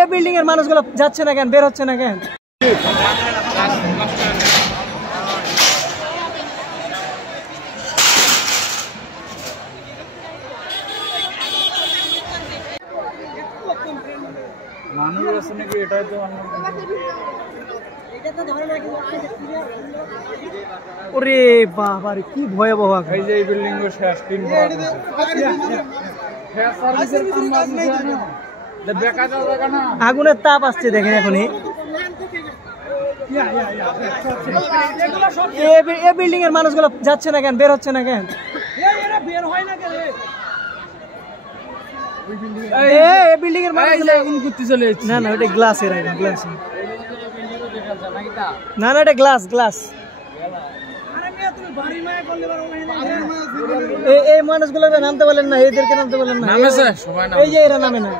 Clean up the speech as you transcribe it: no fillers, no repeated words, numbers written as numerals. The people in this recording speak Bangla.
এ বিল্ডিং এর মানুষগুলো যাচ্ছে না কেন, বের হচ্ছে না কেন? মানুষ আছে নাকি এটাই তো ওরে বাবা রে, কি ভয়াবহ! এই যে এই বিল্ডিং এর শেষ তিন আগুনের তাপ আসছে, দেখেন এখনই। এ বিল্ডিং এর মানুষগুলো যাচ্ছে না কেন, বের হচ্ছে না কেন? বিল্ডিং এর মানুষগুলো না না, ওটা গ্লাসের আইটেম, গ্লাস না না, এটা গ্লাস গ্লাস। এই মানুষগুলো নামতে বলেন না, এদেরকে নামতে বলেন না, এই যে এরা নামে না।